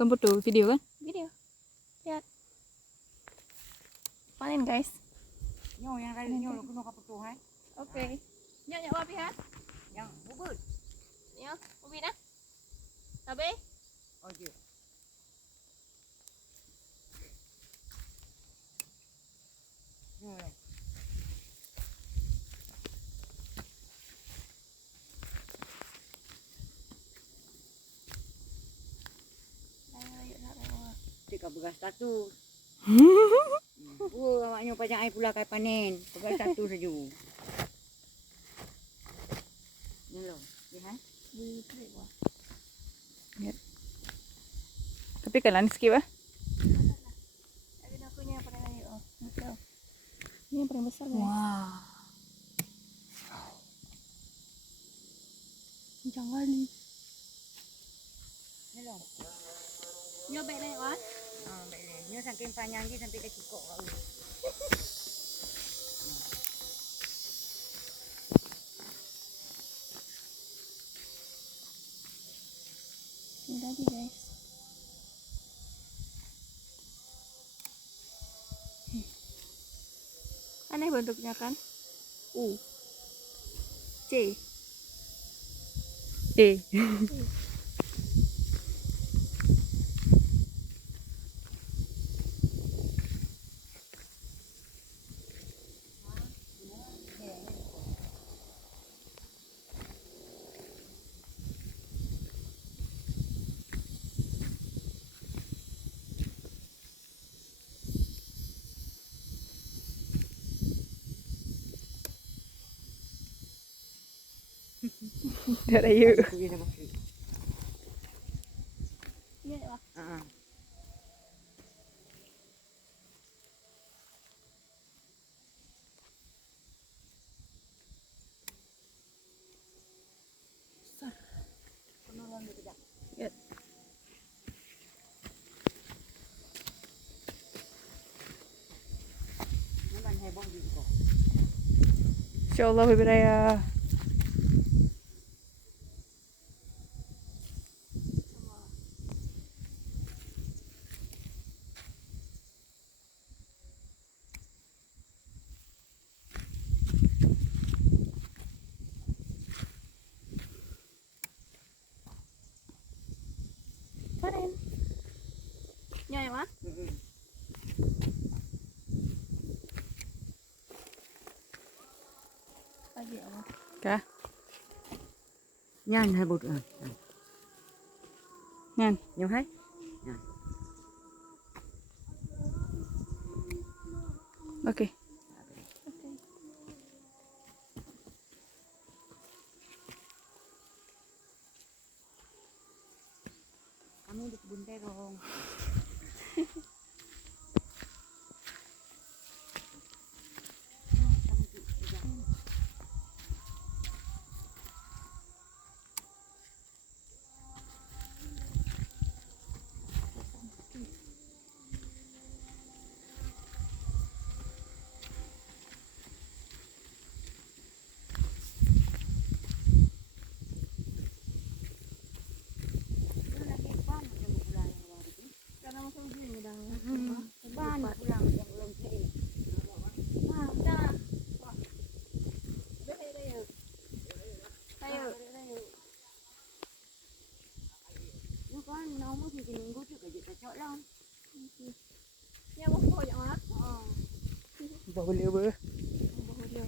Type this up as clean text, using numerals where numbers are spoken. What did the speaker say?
Kan foto video kan? Video. Lihat. Panen guys. Nyo yang kali nyo lu kena kapur tuh, Oke. Nyak wapi ha? Yang bubut. Nyak, wapi na? Tabe? Oh je. Nyo lah. Cik begas status. Awaknya pajak air pula kai panen. Begas status saja. Ni lo, lihat. Tapi kan landscape ah. Tapi aku yang paling air. Oh, betul. Ini yang paling besar guys. Wah. Kencang kali. Ni lo. Nyo baik naik wah. Baik ni. Nyo saking panjang dia sampai ke cikok kau. Ini tadi guys. Aneh bentuknya kan? C. Dah raya. Aku dia nak masuk. Ini wah. Ya. Nampak heboh juga. InsyaAllah Hari Raya. Panen. Nyo ya wah. Lagi apa? Kah? Nyan heboh. Nyan. Nyo hai. Okey. Kami di kebun terong. Karena masuk begini dah. Ban pulang yang belum kirim. Dah. Wah. Ayo. Ayo. Nó có nấu mới thì minggu trước cái kita cok lah. Ni apa kau yang wah? Boleh ber. Boleh.